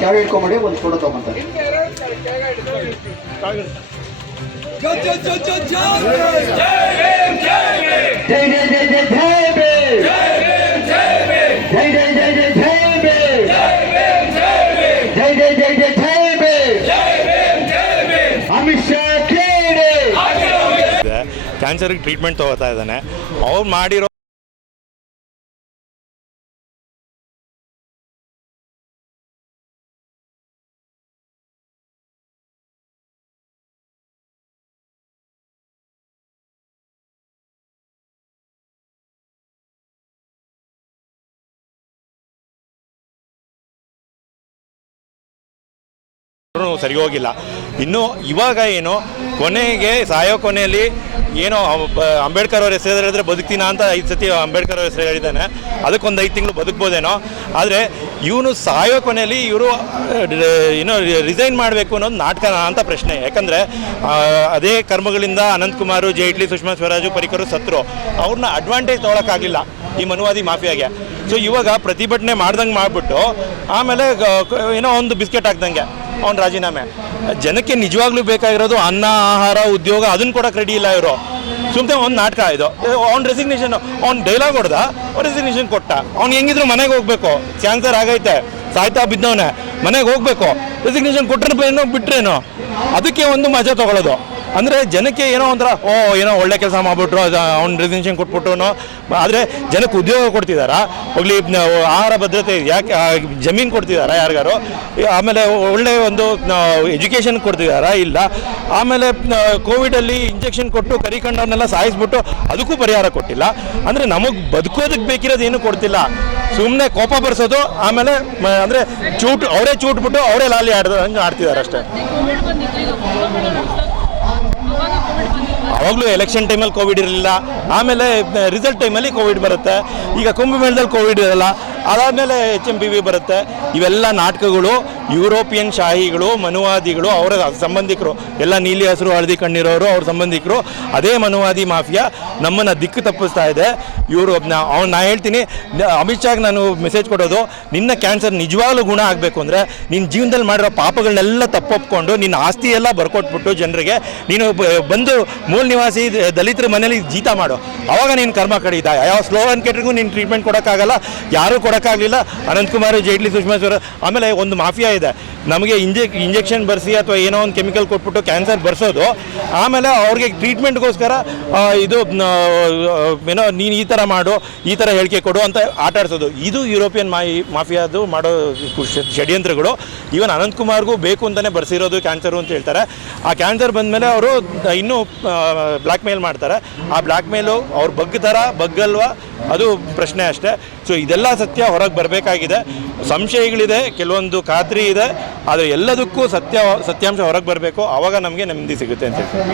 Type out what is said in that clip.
Carry ಇಟ್ಕೊಂಬಿಡಿ, ಒಂದು photo ತಗೊಂತಾರೆ. ಕ್ಯಾನ್ಸರ್ಗೆ ಟ್ರೀಟ್ಮೆಂಟ್ ತಗೋತಾ ಇದ್ದಾನೆ. ಅವ್ರು ಮಾಡಿರೋ ಸರಿ ಹೋಗಿಲ್ಲ. ಇನ್ನು ಇವಾಗ ಏನು ಕೊನೆಗೆ ಸಾಯೋ ಕೊನೆಯಲ್ಲಿ ಏನೋ ಅಂಬೇಡ್ಕರ್ ಅವ್ರ ಹೆಸರು ಹೇಳಿದ್ರೆ ಬದುಕ್ತೀನ ಅಂತ 5 ಸತಿ ಅಂಬೇಡ್ಕರ್ ಅವ್ರ ಹೆಸರು ಹೇಳಿದ್ದಾನೆ. ಅದಕ್ಕೊಂದು 5 ತಿಂಗಳು ಬದುಕ್ಬೋದೇನೋ. ಆದರೆ ಇವನು ಸಾಯೋ ಕೊನೆಯಲ್ಲಿ ಇವರು ಏನೋ ರಿಸೈನ್ ಮಾಡಬೇಕು ಅನ್ನೋದು ನಾಟಕ ಅಂತ ಪ್ರಶ್ನೆ. ಯಾಕಂದರೆ ಅದೇ ಕರ್ಮಗಳಿಂದ ಅನಂತಕುಮಾರ್, ಜೈಟ್ಲಿ, ಸುಷ್ಮಾ ಸ್ವರಾಜು, ಪರಿಕರು ಸತ್ರು. ಅವ್ರನ್ನ ಅಡ್ವಾಂಟೇಜ್ ತೊಗೊಳಕ್ಕಾಗಲಿಲ್ಲ ಈ ಮನುವಾದಿ ಮಾಫಿಯಾಗೆ. ಸೊ ಇವಾಗ ಪ್ರತಿಭಟನೆ ಮಾಡ್ದಂಗೆ ಮಾಡಿಬಿಟ್ಟು ಆಮೇಲೆ ಏನೋ ಒಂದು ಬಿಸ್ಕೆಟ್ ಹಾಕ್ದಂಗೆ ಅವ್ನು ರಾಜೀನಾಮೆ. ಜನಕ್ಕೆ ನಿಜವಾಗ್ಲೂ ಬೇಕಾಗಿರೋದು ಅನ್ನ, ಆಹಾರ, ಉದ್ಯೋಗ, ಅದನ್ನು ಕೊಡೋಕೆ ರೆಡಿ ಇಲ್ಲ ಇವರು. ಸುಮ್ಮನೆ ಒಂದು ನಾಟಕ ಇದು. ಅವ್ನು ರೆಸಿಗ್ನೇಷನ್, ಅವ್ನು ಡೈಲಾಗ್ ಹೊಡೆದ, ರೆಸಿಗ್ನೇಷನ್ ಕೊಟ್ಟ. ಅವ್ನು ಹೆಂಗಿದ್ರು ಮನೆಗೆ ಹೋಗ್ಬೇಕು, ಕ್ಯಾನ್ಸರ್ ಆಗೈತೆ, ಸಾಯ್ತಾ ಬಿದ್ದವನೇ, ಮನೆಗೆ ಹೋಗ್ಬೇಕು. ರೆಸಿಗ್ನೇಷನ್ ಕೊಟ್ಟರೇನೋ ಬಿಟ್ರೇನೋ, ಅದಕ್ಕೆ ಒಂದು ಮಜಾ ತೊಗೊಳ್ಳೋದು. ಅಂದರೆ ಜನಕ್ಕೆ ಏನೋ ಒಂಥರ ಏನೋ ಒಳ್ಳೆ ಕೆಲಸ ಮಾಡಿಬಿಟ್ರು, ಅವ್ನು ರೆಸಿಗ್ನೇಷನ್ ಕೊಟ್ಬಿಟ್ರು. ಆದರೆ ಜನಕ್ಕೆ ಉದ್ಯೋಗ ಕೊಡ್ತಿದ್ದಾರಾ, ಹೋಗ್ಲಿ ಆಹಾರ ಭದ್ರತೆ ಯಾಕೆ, ಜಮೀನು ಕೊಡ್ತಿದ್ದಾರಾ ಯಾರಿಗಾರು, ಆಮೇಲೆ ಒಳ್ಳೆ ಒಂದು ಎಜುಕೇಷನ್ ಕೊಡ್ತಿದ್ದಾರಾ ಇಲ್ಲ. ಆಮೇಲೆ ಕೋವಿಡಲ್ಲಿ ಇಂಜೆಕ್ಷನ್ ಕೊಟ್ಟು ಕರಿಕಂಡವ್ರನ್ನೆಲ್ಲ ಸಾಯಿಸ್ಬಿಟ್ಟು ಅದಕ್ಕೂ ಪರಿಹಾರ ಕೊಟ್ಟಿಲ್ಲ. ಅಂದರೆ ನಮಗೆ ಬದುಕೋದಕ್ಕೆ ಬೇಕಿರೋದು ಏನೂ ಕೊಡ್ತಿಲ್ಲ. ಸುಮ್ಮನೆ ಕೋಪ ಬರ್ಸೋದು, ಆಮೇಲೆ ಅಂದರೆ ಅವರೇ ಚೂಟ್ಬಿಟ್ಟು ಅವರೇ ಲಾಲಿ ಹಂಗೆ ಆಡ್ತಿದ್ದಾರೆ ಅಷ್ಟೇ. ಅವಾಗಲೂ ಎಲೆಕ್ಷನ್ ಟೈಮಲ್ಲಿ ಕೋವಿಡ್ ಇರಲಿಲ್ಲ, ಆಮೇಲೆ ರಿಸಲ್ಟ್ ಟೈಮಲ್ಲಿ ಕೋವಿಡ್ ಬರುತ್ತೆ. ಈಗ ಕುಂಭಮೇಳದಲ್ಲಿ ಕೋವಿಡ್ ಇರಲ್ಲ, ಅದಾದಮೇಲೆ HMPV ಬರುತ್ತೆ. ಇವೆಲ್ಲ ನಾಟಕಗಳು ಯುರೋಪಿಯನ್ ಶಾಹಿಗಳು, ಮನುವಾದಿಗಳು, ಅವರ ಸಂಬಂಧಿಕರು ಎಲ್ಲ ನೀಲಿ ಹಸಿರು ಹಳದಿ ಕಣ್ಣಿರೋರು ಅವ್ರ ಸಂಬಂಧಿಕರು. ಅದೇ ಮನುವಾದಿ ಮಾಫಿಯಾ ನಮ್ಮನ್ನು ದಿಕ್ಕು ತಪ್ಪಿಸ್ತಾ ಇದೆ. ಇವರು ನಾ ಹೇಳ್ತೀನಿ, ಅಮಿತ್ ಶಾಗ್ ನಾನು ಮೆಸೇಜ್ ಕೊಡೋದು, ನಿನ್ನ ಕ್ಯಾನ್ಸರ್ ನಿಜವಾಗ್ಲೂ ಗುಣ ಆಗಬೇಕು ಅಂದರೆ ನಿನ್ನ ಜೀವನದಲ್ಲಿ ಮಾಡಿರೋ ಪಾಪಗಳನ್ನೆಲ್ಲ ತಪ್ಪೊಪ್ಕೊಂಡು ನಿನ್ನ ಆಸ್ತಿ ಎಲ್ಲ ಬರ್ಕೊಟ್ಬಿಟ್ಟು ಜನರಿಗೆ ನೀನು ಬಂದು ಮೂಲ ನಿವಾಸಿ ದಲಿತರ ಮನೇಲಿ ಜೀತ ಮಾಡು. ಅವಾಗ ನೀನು ಕರ್ಮ ಕಡಿದ. ಯಾವ ಸ್ಲೋ ಆ್ಯಂಡ್ ಕೆಟ್ರಿಗೂ ನೀನು ಟ್ರೀಟ್ಮೆಂಟ್ ಕೊಡೋಕ್ಕಾಗಲ್ಲ, ಯಾರೂ ಕೊಡೋಕ್ಕಾಗಲಿಲ್ಲ. ಅನಂತಕುಮಾರ್, ಜೈಟ್ಲಿ, ಸುಷ್ಮಾ ಸ್ವರಾಜ್. ಆಮೇಲೆ ಒಂದು ಮಾಫಿಯಾ ಇದೆ, ನಮಗೆ ಇಂಜೆಕ್ಷನ್ ಬರ್ಸಿ ಅಥವಾ ಏನೋ ಒಂದು ಕೆಮಿಕಲ್ ಕೊಟ್ಬಿಟ್ಟು ಕ್ಯಾನ್ಸರ್ ಬರ್ಸೋದು, ಆಮೇಲೆ ಅವ್ರಿಗೆ ಟ್ರೀಟ್ಮೆಂಟ್ಗೋಸ್ಕರ ಇದು ಏನೋ ನೀನು ಈ ಥರ ಮಾಡು, ಈ ಥರ ಹೇಳಿಕೆ ಕೊಡು ಅಂತ ಆಟ ಆಡಿಸೋದು. ಇದು ಯುರೋಪಿಯನ್ ಮಾಫಿಯಾದು ಮಾಡೋ ಷಡ್ಯಂತ್ರಗಳು. ಈವನ್ ಅನಂತಕುಮಾರ್ಗೂ ಬೇಕು ಅಂತಲೇ ಬರ್ಸಿರೋದು ಕ್ಯಾನ್ಸರು ಅಂತ ಹೇಳ್ತಾರೆ. ಆ ಕ್ಯಾನ್ಸರ್ ಬಂದಮೇಲೆ ಅವರು ಇನ್ನೂ ಬ್ಲ್ಯಾಕ್ ಮೇಲ್ ಮಾಡ್ತಾರೆ. ಆ ಬ್ಲ್ಯಾಕ್ ಮೇಲು ಅವ್ರು ಬಗ್ಗಲ್ವಾ ಅದು ಪ್ರಶ್ನೆ ಅಷ್ಟೇ. ಸೊ ಇದೆಲ್ಲ ಸತ್ಯ ಹೊರಗೆ ಬರಬೇಕಾಗಿದೆ. ಸಂಶಯಗಳಿದೆ, ಕೆಲವೊಂದು ಖಾತ್ರಿ ಇದೆ, ಆದರೆ ಎಲ್ಲದಕ್ಕೂ ಸತ್ಯಾಂಶ ಹೊರಗೆ ಬರಬೇಕು. ಆವಾಗ ನಮಗೆ ನೆಮ್ಮದಿ ಸಿಗುತ್ತೆ ಅಂತ ಹೇಳ್ತಾರೆ.